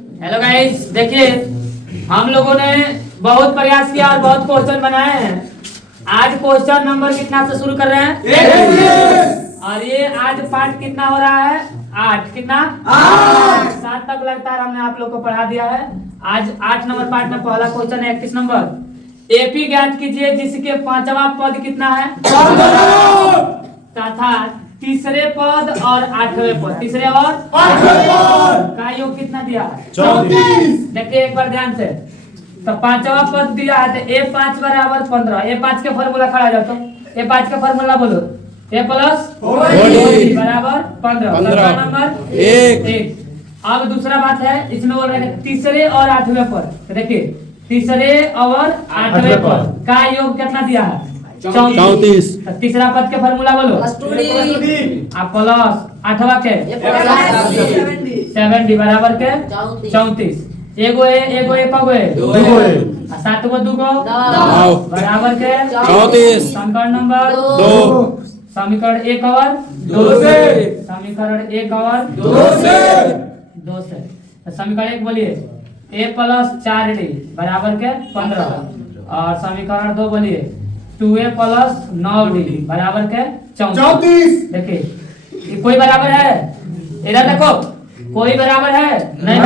Hello guys, देखिए हम लोगों ने बहुत प्रयास किया और बहुत क्वेश्चन बनाए हैं। आज क्वेश्चन नंबर कितना से शुरू कर रहे हैं? और ये आज पार्ट कितना हो रहा है? 8। कितना? 7 तक लगातार हमने आप लोग को पढ़ा दिया है। आज 8 नंबर पार्ट में पहला क्वेश्चन है 31 नंबर। एपी ज्ञात कीजिए जिसके 5वां पद कितना है तथा तीसरे पद और 8वें पद, तीसरे और 8वें पद का योग कितना दिया है? 34। देखिए एक बार ध्यान से, तो 5वां पद दिया है तो A5 बराबर 15। A5 के फॉर्मूला खड़ा हो जाओ। A5 का फॉर्मूला बोलो। A प्लस बराबर 15 नंबर 1। अब दूसरा बात है, इसमें बोल रहे हैं तीसरे और 8वें पद। तो देखिए तीसरे और 8वें पद का योग कितना दिया है? 34। तीसरा पद के फॉर्मूला बोलो। आप प्लस 8वां के 70 बराबर के 34। एगो ए कगो ए 7 गो 2 गो बराबर के 34। समीकरण नंबर 2। समीकरण 1 और 2 से। समीकरण 1 और 2 से। समीकरण 1 बोलिए a प्लस 4d बराबर के 15। और समीकरण 2 बोलिए 2a प्लस 9d बराबर के 34। देखिए कोई बराबर है? इधर देखो, कोई बराबर है? नहीं।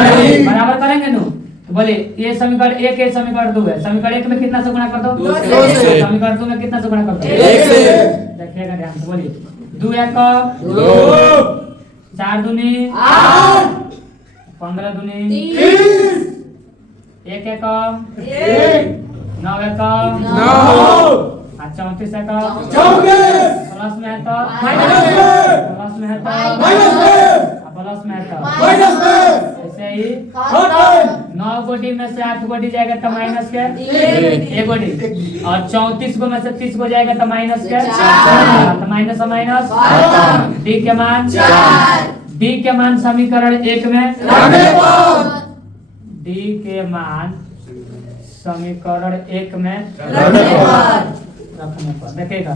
बराबर करेंगे ना, तो बोलिए ये समीकरण 1 है, समीकरण 2 है। समीकरण 1 में कितना से गुणा कर दो? 2 से। समीकरण 2 में कितना से गुणा कर दो? 1 से। देखिएगा ध्यान से, बोलिए 2 1 2 4 दूनी 8 15 दूनी 30 1 1 1 9 1 9 34 1 34 प्लस में है तो प्लस में है तो प्लस में है तो ऐसे ही 9 गोटी में से 8 गोटी जाएगा तो माइनस के 1 गोटी। और 34 को में से 30 को जाएगा तो माइनस के 4। तो माइनस और माइनस डी के मान 4। डी के मान समीकरण 1 में डी के मान समीकरण 1 में रखने पर देखिएगा।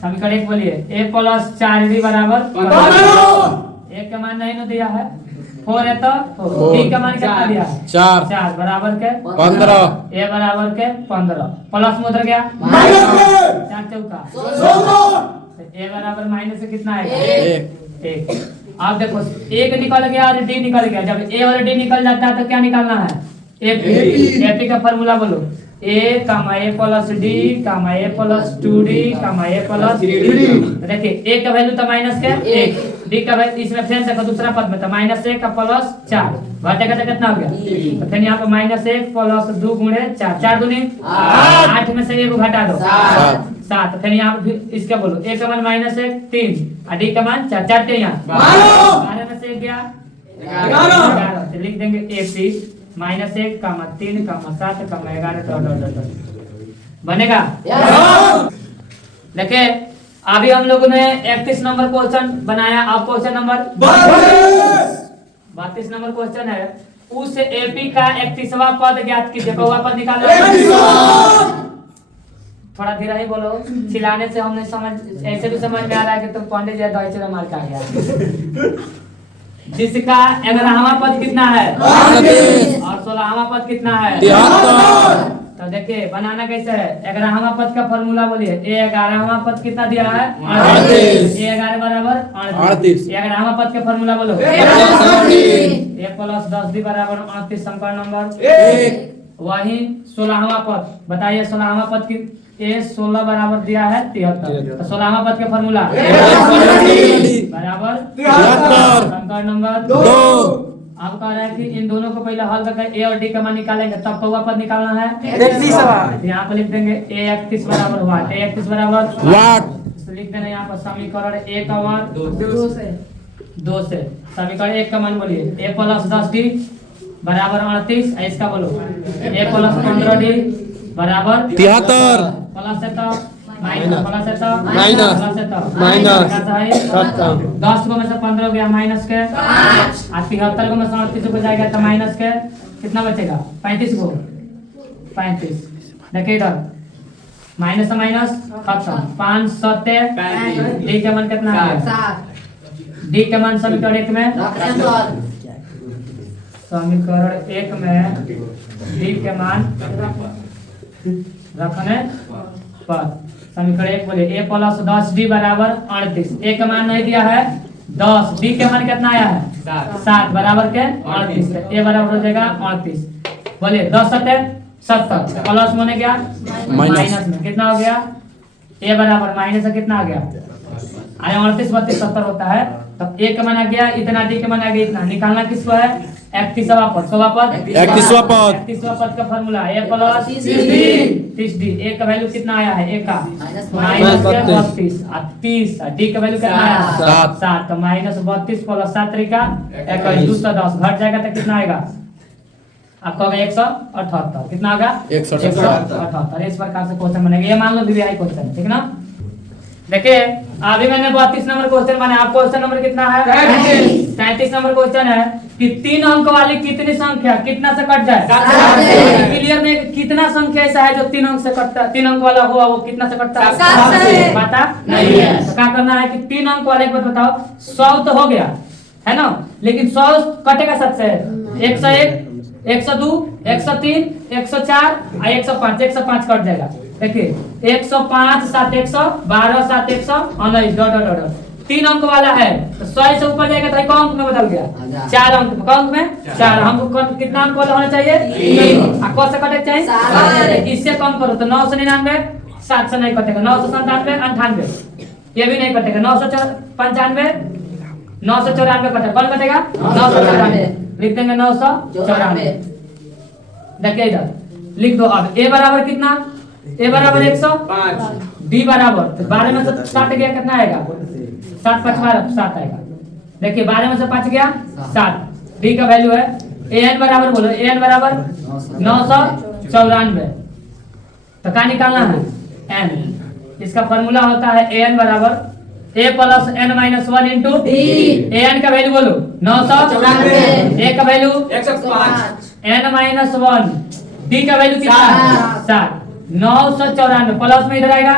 समीकरण 1 बोलिए a प्लस 4d बराबर 15। एक का मान नहीं दिया है, 4 है तो d का मान कितना दिया है? 4 बराबर के 15। a बराबर के 15 प्लस में उधर गया 4 चौका a बराबर माइनस से कितना आएगा? 1। अब देखो 1 निकल गया और d निकल गया। जब a और d निकल जाता है तो क्या निकालना है? एपी का फॉर्मूला बोलो। a plus d a plus 2d a plus 3d। देखिए a का वैल्यू तो माइनस के 1, d का वैल्यू इसमें फिर से दूसरा पद में तो माइनस 1 का प्लस 4 घटेगा तो कितना हो गया? तो फिर यहाँ पे माइनस 1 प्लस 2 गुणे 4 4 दूनी 8 में से 1 घटा दो 7। फिर यहाँ पे इसका बोलो a का मान माइनस 1 3 और d का मान 4 4 के यहाँ 12 में से 1 गया 11। तो लिख देंगे एपी माइनस 1 3 7 11 बनेगा। देखिए अभी हम लोगों ने 31 नंबर क्वेश्चन बनाया। अब क्वेश्चन नंबर 32 नंबर क्वेश्चन है, उस एपी का 31वां पद ज्ञात कीजिए। कौवा पद निकालो। थोड़ा धीरे ही बोलो, चिल्लाने से हमने समझ ऐसे भी समझ में आ रहा है कि तुम पंडित जी दवाई मार का गया। जिसका 11वां पद कितना है? और 16वां पद कितना है? 73। तो देखिए बनाना कैसे है? 11वां पद का फॉर्मूला बोलिए। a 11वां पद कितना दिया है? 38। a 11 बराबर 38। 11वां पद का फॉर्मूला बोलो। a प्लस 10d बराबर 38 समीकरण नंबर 1। वही 16वां पद बताइए। 16वां पद की a 16 बराबर दिया है 73। तो 16वां पद का फॉर्मूला बराबर 73 समीकरण नंबर 2। अब कह रहा है कि इन दोनों को पहले हल करके a और d का मान निकालेंगे तब कौवा पद निकालना है 31। यहाँ पर लिख देंगे a 31 बराबर वाट। a 31 बराबर वाट लिख देना यहाँ पर समीकरण 1 और 2 से। समीकरण 1 का मान बोलिए a प्लस 10d बराबर 38। इसका बोलो a प्लस 15d बराबर 73। प्लस है तो माइनस प्लस है तो माइनस प्लस है तो माइनस 10 को में से 15 गया माइनस के 5। 73 को में से 38 को जाएगा तो माइनस के कितना बचेगा? 35 को 35। देखिए इधर माइनस माइनस खत्म 5 7 डी का मान कितना है? डी का मान समीकरण 1 में समीकरण 1 में डी के मान रखने पर समीकरण 1 बोलिए a प्लस 10d बराबर 38। a का मान नहीं दिया है 10, d के मान कितना आया है 7 बराबर के 38। a बराबर हो जाएगा 38। बोलिए 10 7 70 प्लस में गया माइनस में कितना हो गया a बराबर माइनस से कितना आ गया अरे 38 32 70 होता है। तब a का मान आ गया इतना, d का मान आ गया इतना। निकालना किसको है 31वां पद। कौन पद 31वां पद। 31वां पद का formula a plus 30d। a का वैल्यू कितना आया है a का माइनस 32 और 30 और d का वैल्यू कितना आया 7 तो माइनस 32 प्लस 7 तरीका 21 210 घट जाएगा तो कितना आएगा आपका होगा 178। कितना होगा 178। इस प्रकार से क्वेश्चन बनेगा। ये मान लो वीआई क्वेश्चन ठीक ना। देखिए अभी मैंने 32 नंबर क्वेश्चन बना। आप क्वेश्चन नंबर कितना है 33 नंबर क्वेश्चन है कि 3 अंक वाली कितनी संख्या कितना से कट जाए। क्लियर में कितना संख्या ऐसा है जो 3 अंक से कटता है, 3 अंक वाला हुआ वो कितना से कटता है पता नहीं है। तो क्या करना है कि 3 अंक वाले को बताओ 100 तो हो गया है ना, लेकिन 100 कटेगा 7 से 101 102 103 104 और 105 105 कट जाएगा। देखिए 105 7 112 7 119 डॉट डॉट डॉट 3 अंक वाला है तो 100 से ऊपर जाएगा तो कौन अंक में बदल गया 4 अंक में। कौन अंक में 4। हमको कितना अंक वाला होना चाहिए 3। कौन से कटे चाहिए इससे कम करो तो 999 7 से नहीं कटेगा 997 98 ये भी नहीं कटेगा 995 994 कटेगा। कौन कटेगा 994 लिख देंगे 994। देखिए इधर लिख दो। अब a बराबर कितना a बराबर 105 d बराबर 12 में से 7 गया कितना आएगा 7 5 12 7 आएगा। देखिए 12 में से 5 गया 7 d का वैल्यू है an बराबर बोलो an बराबर 994। तो क्या निकालना है n। इसका फॉर्मूला होता है an बराबर a plus n minus 1 into an का वैल्यू बोलो 994 a का वैल्यू 105 n माइनस 1 d का वैल्यू कितना 7 994 प्लस में इधर आएगा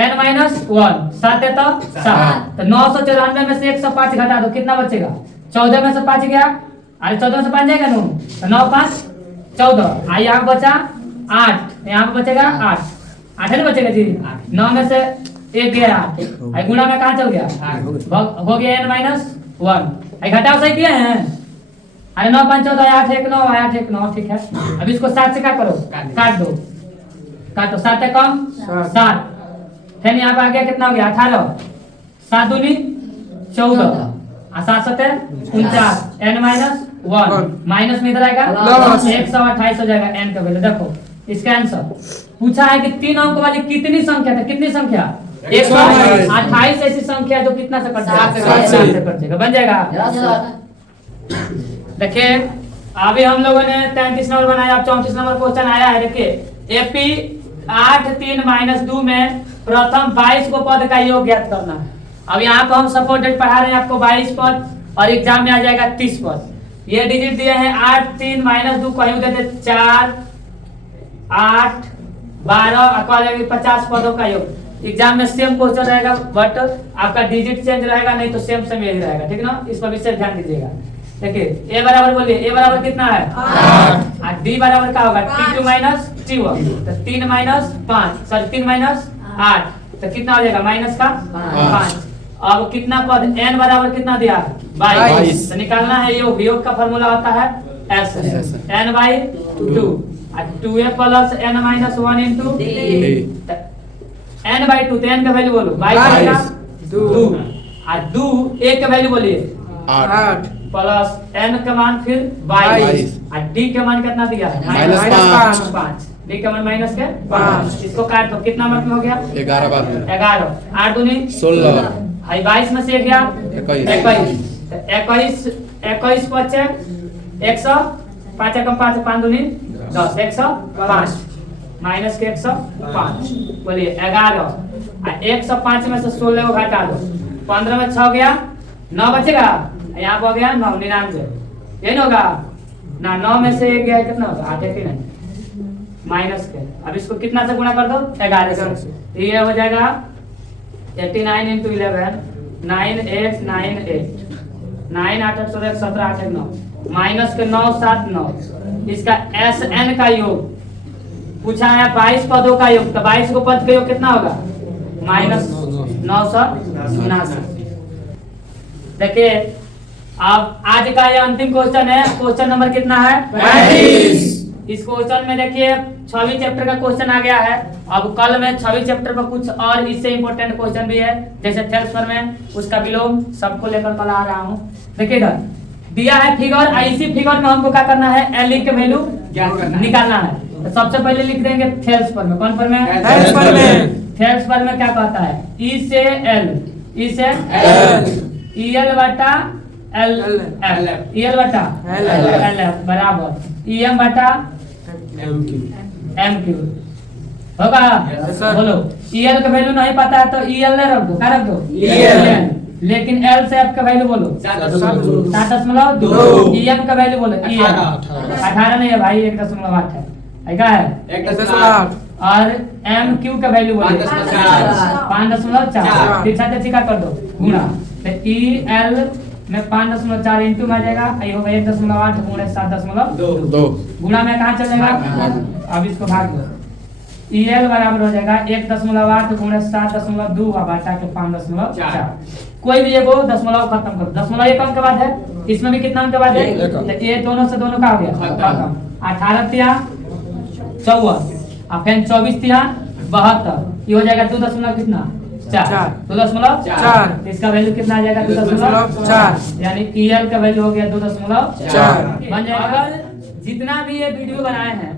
n माइनस 1 7 है तो 7 तो 994 में से 105 घटा दो कितना बचेगा 14 में से 5 गया अरे 14 में से 5 जाएगा नो तो 9 5 14 आई यहाँ बचा 8 यहाँ पे बचेगा 8 नहीं बचेगा जी 9 में से 1 गया 8 गुणा में कहाँ चल गया हो गया n माइनस 1 आई घटाव सही किए हैं। अरे 9 5 14 8 1 9 8 1 9 ठीक है। अब इसको 7 से क्या करो काट दो काटो 7 है कम 7 फिर यहाँ पे आ गया कितना हो गया 18 7 दूनी 14 और 7 7 49 n माइनस 1 माइनस में इधर आएगा 128 हो जाएगा n का वैल्यू। देखो इसका आंसर पूछा है कि 3 अंक वाली कितनी संख्या था कितनी संख्या 128 ऐसी संख्या जो कितना से कट जाएगा बन जाएगा। देखिए अभी हम लोगों ने 33 नंबर बनाया। अब 34 नंबर क्वेश्चन आया है। देखिए एपी 8 3 माइनस 2 में प्रथम 22 को पद का योग ज्ञात करना है। अब यहाँ पर हम सपोर्टेड पढ़ा रहे हैं आपको 22 पद और एग्जाम में आ जाएगा 30 पद। ये डिजिट दिए हैं 8 3 माइनस 2 कहीं देते 4 8 12 50 पदों का योग। एग्जाम में सेम क्वेश्चन रहेगा बट आपका डिजिट चेंज रहेगा नहीं तो सेम सेम यही रहेगा ठीक ना। इस पर विशेष ध्यान दीजिएगा। देखिए a बराबर बोलिए a बराबर कितना है 8 और d बराबर क्या होगा t2 माइनस t1 तो 3 माइनस 5 सॉरी 3 माइनस 8 तो कितना हो जाएगा माइनस का 5। अब कितना पद n बराबर कितना दिया 22 तो निकालना है योग। योग का फॉर्मूला होता है s n बाई 2 और 2a plus n minus 1 into n by 2 तो n का वैल्यू बोलो 22 2 और 2 a का वैल्यू बोलिए 8 प्लस n का मान फिर 22 और d का मान कितना दिया माइनस 5 d का मान माइनस के 5। इसको काट दो कितना मतलब हो गया 11 8 दूनी 16 भाई 22 में से गया 21 बचे 100 5 कम 5 5 दूनी 10 105 माइनस के 105 बोलिए 11 और 105 में से 16 को घटा दो 15 में 6 गया 9 बचेगा यहाँ पर हो गया 9 99 यही ना होगा ना 9 में से 1 गया कितना होगा 8 है नहीं माइनस के। अब इसको कितना से गुणा कर दो 11 से ये हो जाएगा 89 into 11 9898 9 8 8 16 17 8 1 9 माइनस के 9 7 9 इसका SN का योग पूछा है 22 पदों का योग, तो 22 को पद का योग कितना होगा माइनस 979। देखिए अब आज का ये अंतिम क्वेश्चन है, क्वेश्चन नंबर कितना है 35। इस क्वेश्चन में देखिए 6वीं चैप्टर का क्वेश्चन आ गया है। अब कल मैं 6वीं चैप्टर पर कुछ और इससे इंपॉर्टेंट क्वेश्चन भी है, जैसे थेल्स पर में उसका विलोम सबको लेकर कल आ रहा हूँ। देखिए इधर दिया है फिगर, इसी फिगर में हमको क्या करना है L के वैल्यू निकालना है। तो सबसे पहले लिख देंगे थेल्स पर में, कौन पर में थेल्स पर में। थेल्स पर में क्या कहता है E से L, E से EL बटा LF, EL बटा LF बराबर EM बटा MQ होगा। बोलो EL का वैल्यू नहीं पता है तो EL नहीं रख दो, क्या रख दो EL, लेकिन L से F का वैल्यू बोलो 7.2, EM का वैल्यू बोलो 18 नहीं है भाई 1.8 है, क्या है 1.8, और MQ का वैल्यू बोलो 5.4। ठीक साथ चिका कर दो गुणा, तो EL में 5.4 इंटू में आ जाएगा, ये होगा 1.8 गुणा 7.2 गुणा में कहाँ चलेगा, अब इसको भाग दो EL बराबर हो जाएगा 1.8 गुणा 7.2 बटा के 5.4। कोई भी एगो दशमलव खत्म करो, दशमलव एक अंक के बाद है, इसमें भी कितना अंक के बाद है, तो ये दोनों से दोनों का हो गया खत्म। 18 तिया 54 और फिर 24 तिया 72, ये हो जाएगा 2 कितना 4, 2.4, इसका वैल्यू कितना आ जाएगा 2.4, यानी EL का वैल्यू हो गया 2.4 बन जाएगा। जितना भी ये वीडियो बनाए हैं,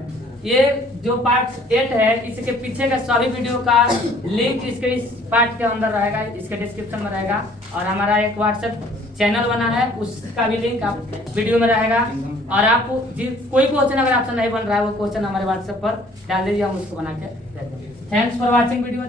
ये जो पार्ट 8 है इसके पीछे का सभी वीडियो का लिंक इसके इस पार्ट के अंदर रहेगा, इसके डिस्क्रिप्शन में रहेगा, और हमारा एक व्हाट्सएप चैनल बना है उसका भी लिंक आप वीडियो में रहेगा। और आप कोई क्वेश्चन अगर आपसे नहीं बन रहा है वो क्वेश्चन हमारे व्हाट्सएप पर डाल दीजिए, हम उसको बना के देते हैं। Thanks for watching video.